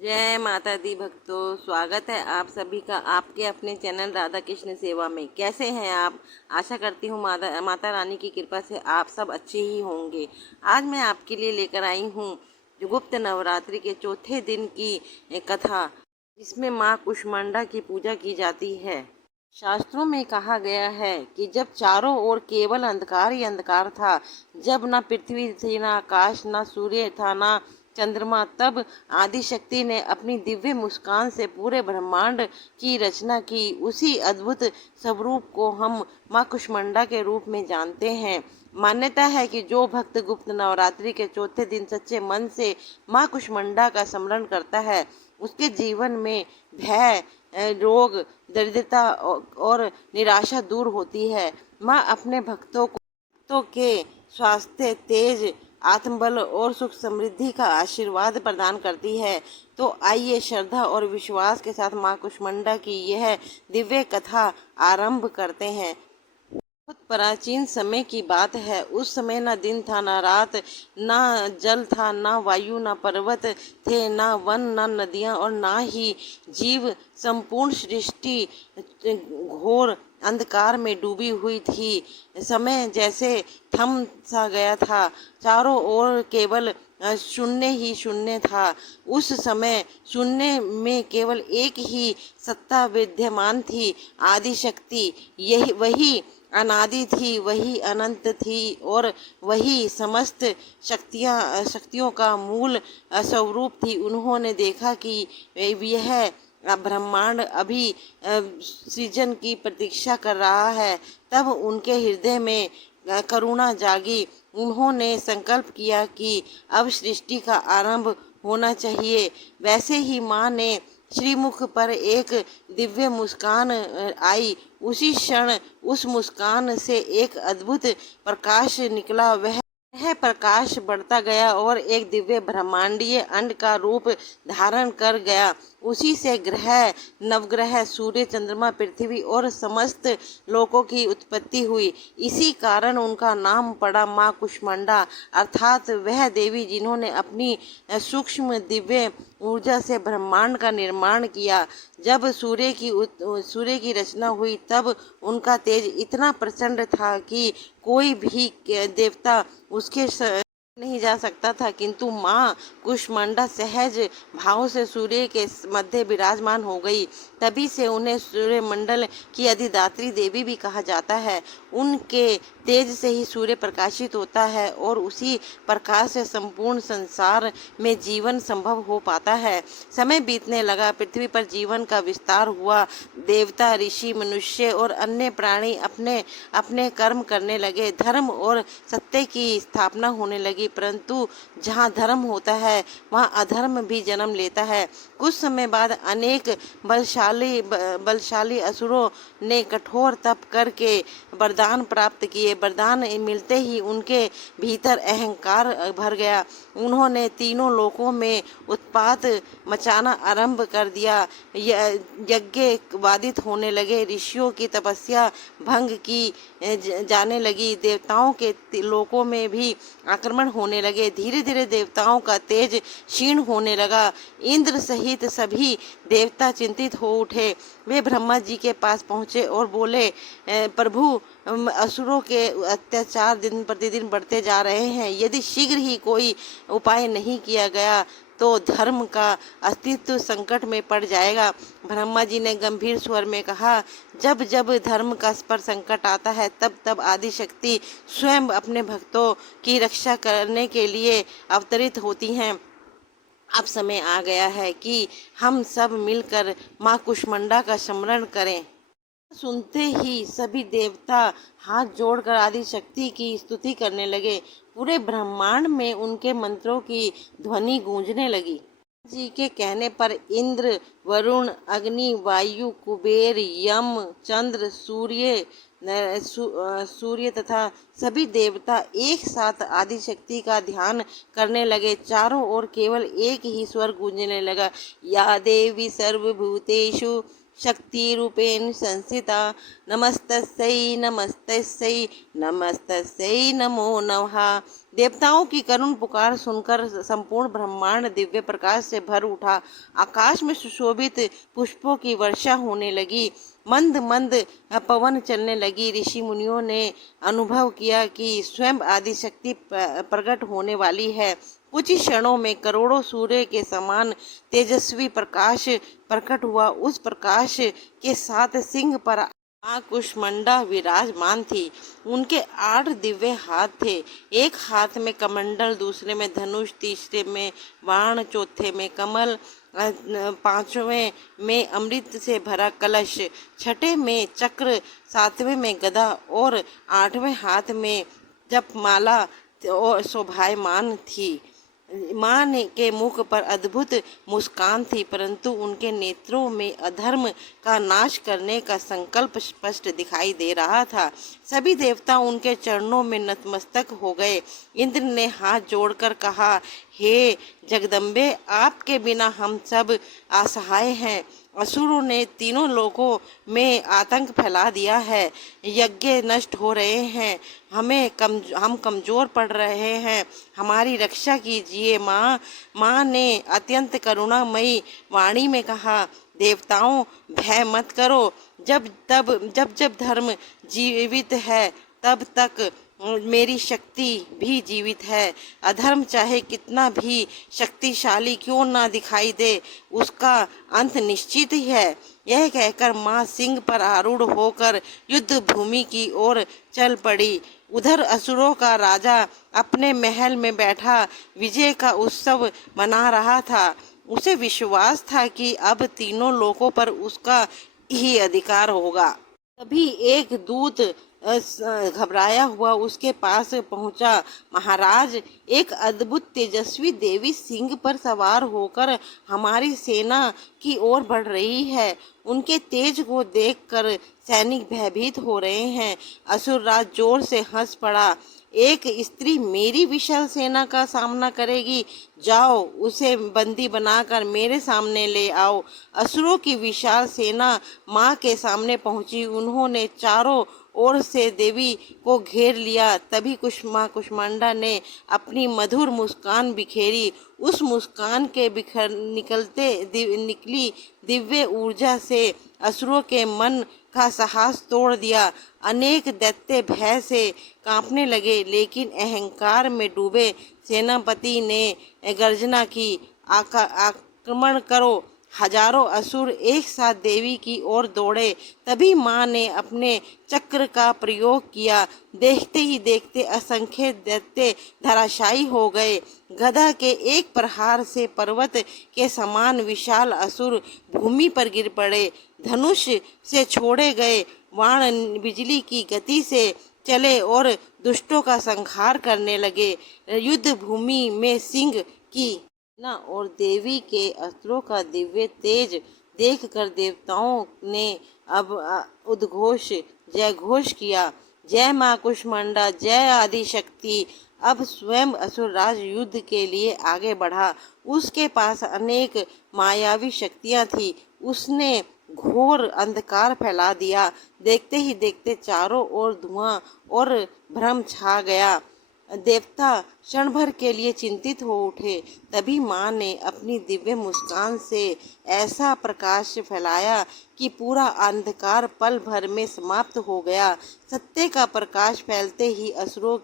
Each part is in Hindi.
जय माता दी भक्तों, स्वागत है आप सभी का आपके अपने चैनल राधा कृष्ण सेवा में। कैसे हैं आप? आशा करती हूँ माता रानी की कृपा से आप सब अच्छे ही होंगे। आज मैं आपके लिए लेकर आई हूँ गुप्त नवरात्रि के चौथे दिन की कथा, जिसमें माँ कुष्मांडा की पूजा की जाती है। शास्त्रों में कहा गया है कि जब चारों ओर केवल अंधकार ही अंधकार था, जब ना पृथ्वी थी, ना आकाश, ना सूर्य था, ना चंद्रमा, तब आदि शक्ति ने अपनी दिव्य मुस्कान से पूरे ब्रह्मांड की रचना की। उसी अद्भुत स्वरूप को हम माँ कुष्मांडा के रूप में जानते हैं। मान्यता है कि जो भक्त गुप्त नवरात्रि के चौथे दिन सच्चे मन से माँ कुष्मांडा का स्मरण करता है, उसके जीवन में भय, रोग, दरिद्रता और निराशा दूर होती है। माँ अपने भक्तों के स्वास्थ्य, तेज, आत्मबल और सुख समृद्धि का आशीर्वाद प्रदान करती है। तो आइए श्रद्धा और विश्वास के साथ माँ कुष्मांडा की यह दिव्य कथा आरंभ करते हैं। बहुत प्राचीन समय की बात है। उस समय ना दिन था, ना रात, ना जल था, ना वायु, ना पर्वत थे, ना वन, ना नदियां और ना ही जीव। संपूर्ण सृष्टि घोर अंधकार में डूबी हुई थी। समय जैसे थम सा गया था। चारों ओर केवल शून्य ही शून्य था। उस समय शून्य में केवल एक ही सत्ता विद्यमान थी, आदि शक्ति। यही वही अनादि थी, वही अनंत थी और वही समस्त शक्तियों का मूल स्वरूप थी। उन्होंने देखा कि यह ब्रह्मांड अभी सृजन की प्रतीक्षा कर रहा है। तब उनके हृदय में करुणा जागी। उन्होंने संकल्प किया कि अब सृष्टि का आरंभ होना चाहिए। वैसे ही माँ ने श्रीमुख पर एक दिव्य मुस्कान आई। उसी क्षण उस मुस्कान से एक अद्भुत प्रकाश निकला। वह प्रकाश बढ़ता गया और एक दिव्य ब्रह्मांडीय अंड का रूप धारण कर गया। उसी से ग्रह, नवग्रह, सूर्य, चंद्रमा, पृथ्वी और समस्त लोकों की उत्पत्ति हुई। इसी कारण उनका नाम पड़ा माँ कुष्मांडा, अर्थात वह देवी जिन्होंने अपनी सूक्ष्म दिव्य ऊर्जा से ब्रह्मांड का निर्माण किया। जब सूर्य की रचना हुई, तब उनका तेज इतना प्रचंड था कि कोई भी देवता उसके नहीं जा सकता था। किंतु माँ कुष्मांडा सहज भाव से सूर्य के मध्य विराजमान हो गई। तभी से उन्हें सूर्य मंडल की अधिदात्री देवी भी कहा जाता है। उनके तेज से ही सूर्य प्रकाशित होता है और उसी प्रकाश से संपूर्ण संसार में जीवन संभव हो पाता है। समय बीतने लगा, पृथ्वी पर जीवन का विस्तार हुआ। देवता, ऋषि, मनुष्य और अन्य प्राणी अपने अपने कर्म करने लगे। धर्म और सत्य की स्थापना होने लगी। परंतु जहाँ धर्म होता है, वहाँ अधर्म भी जन्म लेता है। कुछ समय बाद अनेक बलशाली असुरों ने कठोर तप करके वरदान प्राप्त किए। वरदान मिलते ही उनके भीतर अहंकार भर गया। उन्होंने तीनों लोकों में उत्पात मचाना आरंभ कर दिया। यज्ञ बाधित होने लगे। ऋषियों की तपस्या भंग की जाने लगी। देवताओं के लोकों में भी आक्रमण होने लगे। धीरे धीरे देवताओं का तेज क्षीण होने लगा। इंद्र सहित सभी देवता चिंतित हो उठे। वे ब्रह्मा जी के पास पहुँचे और बोले, प्रभु, असुरों के अत्याचार दिन प्रतिदिन बढ़ते जा रहे हैं। यदि शीघ्र ही कोई उपाय नहीं किया गया तो धर्म का अस्तित्व संकट में पड़ जाएगा। ब्रह्मा जी ने गंभीर स्वर में कहा, जब जब धर्म का पर संकट आता है, तब तब आदि शक्ति स्वयं अपने भक्तों की रक्षा करने के लिए अवतरित होती हैं। अब समय आ गया है कि हम सब मिलकर माँ कुष्मांडा का स्मरण करें। सुनते ही सभी देवता हाथ जोड़कर आदि शक्ति की स्तुति करने लगे। पूरे ब्रह्मांड में उनके मंत्रों की ध्वनि गूंजने लगी। जी के कहने पर इंद्र, वरुण, अग्नि, वायु, कुबेर, यम, चंद्र, सूर्य तथा सभी देवता एक साथ आदि शक्ति का ध्यान करने लगे। चारों ओर केवल एक ही स्वर गूंजने लगा, या देवी सर्वभूतेषु शक्ति रूपेण संस्थिता। नमस्तस्यै नमस्तस्यै नमस्तस्यै नमो नमः। देवताओं की करुण पुकार सुनकर संपूर्ण ब्रह्मांड दिव्य प्रकाश से भर उठा। आकाश में सुशोभित पुष्पों की वर्षा होने लगी। मंद मंद पवन चलने लगी। ऋषि मुनियों ने अनुभव किया कि स्वयं आदि शक्ति प्रकट होने वाली है। कुछ ही क्षणों में करोड़ों सूर्य के समान तेजस्वी प्रकाश प्रकट हुआ। उस प्रकाश के साथ सिंह पर माँ कुष्मांडा विराजमान थी। उनके 8 दिव्य हाथ थे। एक हाथ में कमंडल, दूसरे में धनुष, तीसरे में बाण, चौथे में कमल, पांचवें में अमृत से भरा कलश, छठे में चक्र, सातवें में गदा और 8वें हाथ में जपमाला शोभायमान थी। माँ ने के मुख पर अद्भुत मुस्कान थी, परंतु उनके नेत्रों में अधर्म का नाश करने का संकल्प स्पष्ट दिखाई दे रहा था। सभी देवता उनके चरणों में नतमस्तक हो गए। इंद्र ने हाथ जोड़कर कहा, हे जगदम्बे, आपके बिना हम सब असहाय हैं। असुरों ने तीनों लोकों में आतंक फैला दिया है। यज्ञ नष्ट हो रहे हैं। हम कमजोर पड़ रहे हैं। हमारी रक्षा कीजिए माँ। माँ ने अत्यंत करुणामयी वाणी में कहा, देवताओं, भय मत करो। जब धर्म जीवित है तब तक मेरी शक्ति भी जीवित है। अधर्म चाहे कितना भी शक्तिशाली क्यों ना दिखाई दे, उसका अंत निश्चित ही है। यह कहकर माँ सिंह पर आरूढ़ होकर युद्ध भूमि की ओर चल पड़ी। उधर असुरों का राजा अपने महल में बैठा विजय का उत्सव मना रहा था। उसे विश्वास था कि अब तीनों लोकों पर उसका ही अधिकार होगा। तभी एक दूत घबराया हुआ उसके पास पहुंचा। महाराज, एक अद्भुत तेजस्वी देवी सिंह पर सवार होकर हमारी सेना की ओर बढ़ रही है। उनके तेज को देखकर सैनिक भयभीत हो रहे हैं। असुरराज जोर से हंस पड़ा। एक स्त्री मेरी विशाल सेना का सामना करेगी? जाओ, उसे बंदी बनाकर मेरे सामने ले आओ। असुरों की विशाल सेना माँ के सामने पहुंची। उन्होंने चारों ओर से देवी को घेर लिया। तभी कुष्मांडा ने अपनी मधुर मुस्कान बिखेरी। उस मुस्कान के निकली दिव्य ऊर्जा से असुरों के मन का साहस तोड़ दिया। अनेक दैत्य भय से कांपने लगे, लेकिन अहंकार में डूबे सेनापति ने गर्जना की, आक्रमण करो। हजारों असुर एक साथ देवी की ओर दौड़े। तभी माँ ने अपने चक्र का प्रयोग किया। देखते ही देखते असंख्य दैत्य धराशायी हो गए। गदा के एक प्रहार से पर्वत के समान विशाल असुर भूमि पर गिर पड़े। धनुष से छोड़े गए बाण बिजली की गति से चले और दुष्टों का संहार करने लगे। युद्ध भूमि में सिंह की और देवी के अस्त्रों का दिव्य तेज देखकर देवताओं ने अब उद्घोष जय घोष किया। जय माँ कुष्मांडा, जय आदि शक्ति। अब स्वयं असुरराज युद्ध के लिए आगे बढ़ा। उसके पास अनेक मायावी शक्तियां थी। उसने घोर अंधकार फैला दिया। देखते ही देखते चारों ओर धुआं और भ्रम छा गया। देवता क्षण भर के लिए चिंतित हो उठे। तभी माँ ने अपनी दिव्य मुस्कान से ऐसा प्रकाश फैलाया कि पूरा अंधकार पल भर में समाप्त हो गया। सत्य का प्रकाश फैलते ही असुरों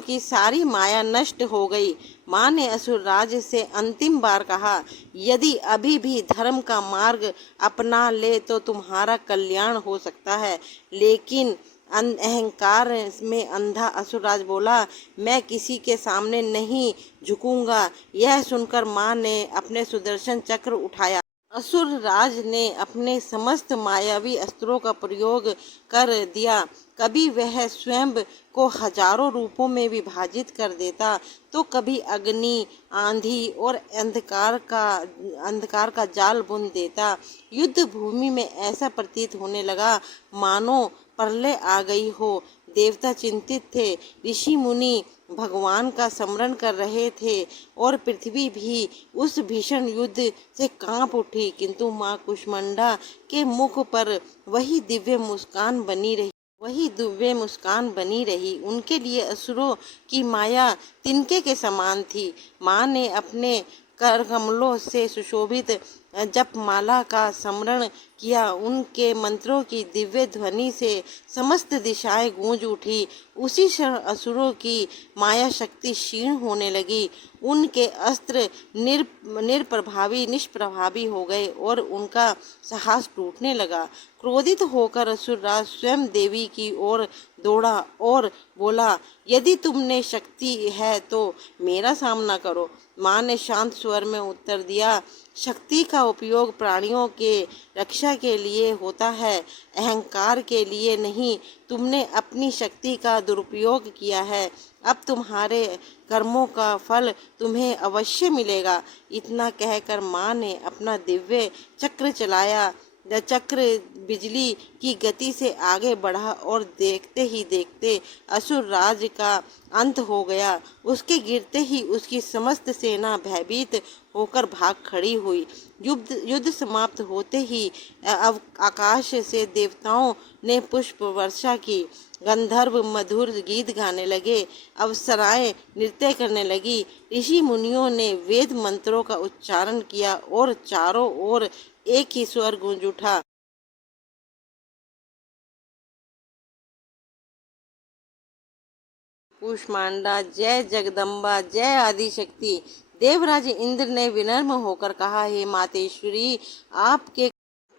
की सारी माया नष्ट हो गई। माँ ने असुरराज से अंतिम बार कहा, यदि अभी भी धर्म का मार्ग अपना ले तो तुम्हारा कल्याण हो सकता है। लेकिन अहंकार में अंधा असुरराज बोला, मैं किसी के सामने नहीं झुकूंगा। यह सुनकर माँ ने अपने सुदर्शन चक्र उठाया। असुर राज ने अपने समस्त मायावी अस्त्रों का प्रयोग कर दिया। कभी वह स्वयं को हजारों रूपों में विभाजित कर देता, तो कभी अग्नि, आंधी और अंधकार का जाल बुन देता। युद्ध भूमि में ऐसा प्रतीत होने लगा मानो प्रलय आ गई हो। देवता चिंतित थे, ऋषि मुनि भगवान का स्मरण कर रहे थे और पृथ्वी भी उस भीषण युद्ध से कांप उठी, किंतु माँ कुष्मांडा के मुख पर वही दिव्य मुस्कान बनी रही। उनके लिए असुरों की माया तिनके के समान थी। माँ ने अपने कर कमलों से सुशोभित जप माला का स्मरण किया। उनके मंत्रों की दिव्य ध्वनि से समस्त दिशाएं गूंज उठी। उसी क्षण असुरों की माया शक्ति क्षीण होने लगी। उनके अस्त्र निष्प्रभावी हो गए और उनका साहस टूटने लगा। क्रोधित होकर असुरराज स्वयं देवी की ओर दौड़ा और बोला, यदि तुमने शक्ति है तो मेरा सामना करो। माँ ने शांत स्वर में उत्तर दिया, शक्ति का उपयोग प्राणियों के रक्षा के लिए होता है, अहंकार के लिए नहीं। तुमने अपनी शक्ति का दुरुपयोग किया है, अब तुम्हारे कर्मों का फल तुम्हें अवश्य मिलेगा। इतना कहकर माँ ने अपना दिव्य चक्र चलाया। चक्र बिजली की गति से आगे बढ़ा और देखते ही देखते असुर राज का अंत हो गया। उसके गिरते ही उसकी समस्त सेना भयभीत होकर भाग खड़ी हुई। युद्ध समाप्त होते ही आकाश से देवताओं ने पुष्प वर्षा की। गंधर्व मधुर गीत गाने लगे, अप्सराएं नृत्य करने लगी। ऋषि मुनियों ने वेद मंत्रों का उच्चारण किया और चारों ओर एक ही स्वर गूंज उठा, कुष्मांडा जय जगदम्बा जय आदिशक्ति। देवराज इंद्र ने विनम्र होकर कहा, हे मातेश्वरी, आपके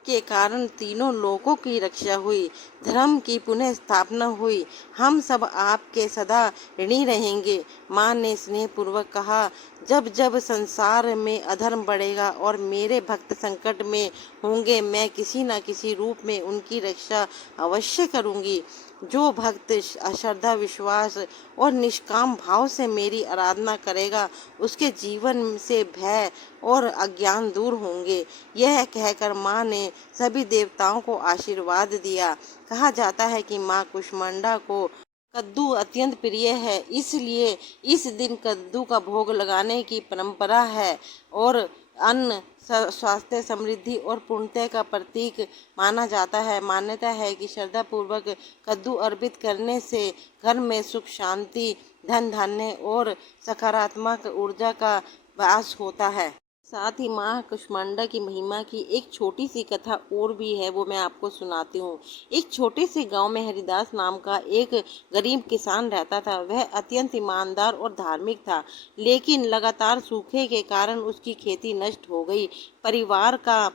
के कारण तीनों लोकों की रक्षा हुई, धर्म की पुनः स्थापना हुई। हम सब आपके सदा ऋणी रहेंगे। माँ ने स्नेह पूर्वक कहा, जब जब संसार में अधर्म बढ़ेगा और मेरे भक्त संकट में होंगे, मैं किसी न किसी रूप में उनकी रक्षा अवश्य करूंगी। जो भक्त श्रद्धा विश्वास और निष्काम भाव से मेरी आराधना करेगा, उसके जीवन से भय और अज्ञान दूर होंगे। यह कहकर माँ ने सभी देवताओं को आशीर्वाद दिया। कहा जाता है कि माँ कुष्मांडा को कद्दू अत्यंत प्रिय है, इसलिए इस दिन कद्दू का भोग लगाने की परंपरा है और अन्न स्वास्थ्य समृद्धि और पूर्णता का प्रतीक माना जाता है। मान्यता है कि श्रद्धा पूर्वक कद्दू अर्पित करने से घर में सुख शांति धन धान्य और सकारात्मक ऊर्जा का वास होता है। साथ ही माँ कुष्मांडा की महिमा की एक छोटी सी कथा और भी है, वो मैं आपको सुनाती हूँ। एक छोटे से गांव में हरिदास नाम का एक गरीब किसान रहता था। वह अत्यंत ईमानदार और धार्मिक था, लेकिन लगातार सूखे के कारण उसकी खेती नष्ट हो गई। परिवार का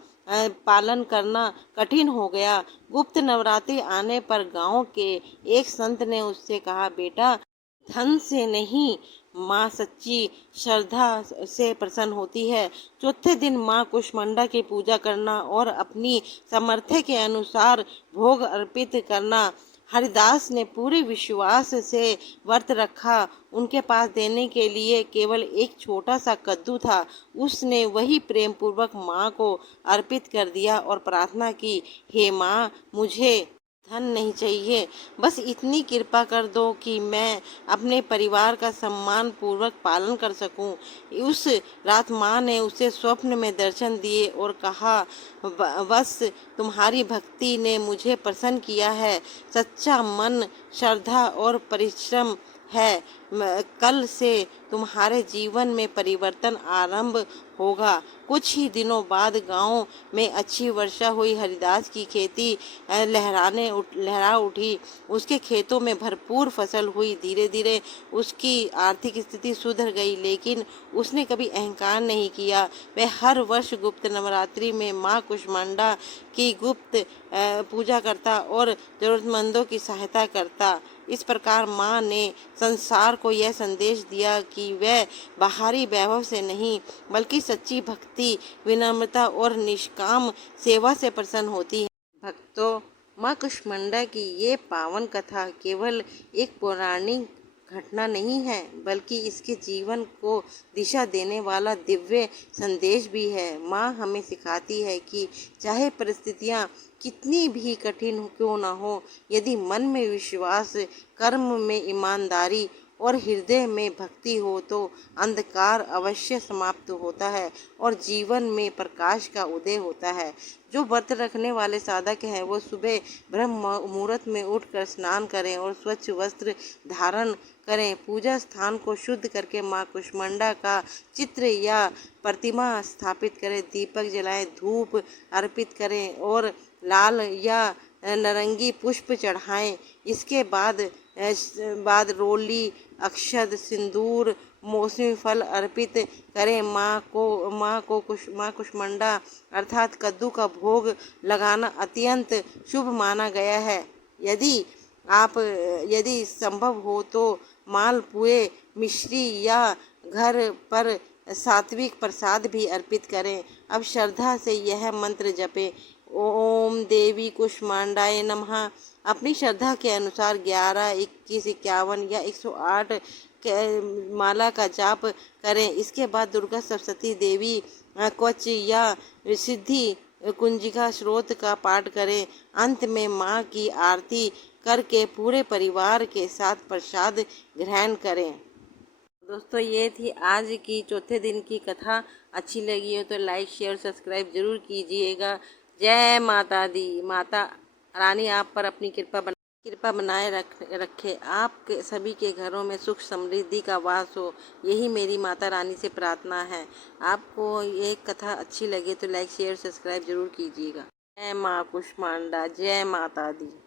पालन करना कठिन हो गया। गुप्त नवरात्रि आने पर गांव के एक संत ने उससे कहा, बेटा, धन से नहीं, माँ सच्ची श्रद्धा से प्रसन्न होती है। चौथे दिन माँ कुष्मांडा की पूजा करना और अपनी सामर्थ्य के अनुसार भोग अर्पित करना। हरिदास ने पूरे विश्वास से व्रत रखा। उनके पास देने के लिए केवल एक छोटा सा कद्दू था। उसने वही प्रेम पूर्वक माँ को अर्पित कर दिया और प्रार्थना की, हे माँ, मुझे धन नहीं चाहिए, बस इतनी कृपा कर दो कि मैं अपने परिवार का सम्मान पूर्वक पालन कर सकूं। उस रात माँ ने उसे स्वप्न में दर्शन दिए और कहा, बस तुम्हारी भक्ति ने मुझे प्रसन्न किया है। सच्चा मन, श्रद्धा और परिश्रम है, कल से तुम्हारे जीवन में परिवर्तन आरंभ होगा। कुछ ही दिनों बाद गांव में अच्छी वर्षा हुई। हरिदास की खेती लहरा उठी। उसके खेतों में भरपूर फसल हुई। धीरे धीरे उसकी आर्थिक स्थिति सुधर गई, लेकिन उसने कभी अहंकार नहीं किया। वह हर वर्ष गुप्त नवरात्रि में माँ कुष्मांडा की गुप्त पूजा करता और जरूरतमंदों की सहायता करता। इस प्रकार माँ ने संसार को यह संदेश दिया कि वह बाहरी वैभव से नहीं, बल्कि सच्ची भक्ति, विनम्रता और निष्काम सेवा से प्रसन्न होती है। भक्तों, माँ कुष्मांडा की ये पावन कथा केवल एक पौराणिक घटना नहीं है, बल्कि इसके जीवन को दिशा देने वाला दिव्य संदेश भी है। माँ हमें सिखाती है कि चाहे परिस्थितियाँ कितनी भी कठिन क्यों न हो, यदि मन में विश्वास, कर्म में ईमानदारी और हृदय में भक्ति हो तो अंधकार अवश्य समाप्त होता है और जीवन में प्रकाश का उदय होता है। जो व्रत रखने वाले साधक हैं वो सुबह ब्रह्म मुहूर्त में उठकर स्नान करें और स्वच्छ वस्त्र धारण करें। पूजा स्थान को शुद्ध करके माँ कुष्मांडा का चित्र या प्रतिमा स्थापित करें, दीपक जलाएं, धूप अर्पित करें और लाल या नारंगी पुष्प चढ़ाएं। इसके बाद रोली, अक्षत, सिंदूर, मौसमी फल अर्पित करें। माँ कुष्मांडा अर्थात कद्दू का भोग लगाना अत्यंत शुभ माना गया है। यदि संभव हो तो मालपुए, मिश्री या घर पर सात्विक प्रसाद भी अर्पित करें। अब श्रद्धा से यह मंत्र जपें, ओम देवी कुष्मांडाय नमः। अपनी श्रद्धा के अनुसार 11, 21, 51 या 108 माला का जाप करें। इसके बाद दुर्गा सप्तशती देवी कवच या सिद्धि कुंजिका स्रोत का पाठ करें। अंत में माँ की आरती करके पूरे परिवार के साथ प्रसाद ग्रहण करें। दोस्तों, ये थी आज की चौथे दिन की कथा। अच्छी लगी हो तो लाइक, शेयर, सब्सक्राइब जरूर कीजिएगा। जय माता दी। माता रानी आप पर अपनी कृपा बनाए रखे। आप सभी के घरों में सुख समृद्धि का वास हो, यही मेरी माता रानी से प्रार्थना है। आपको ये कथा अच्छी लगे तो लाइक, शेयर, सब्सक्राइब जरूर कीजिएगा। जय माँ कुष्मांडा, जय माता दी।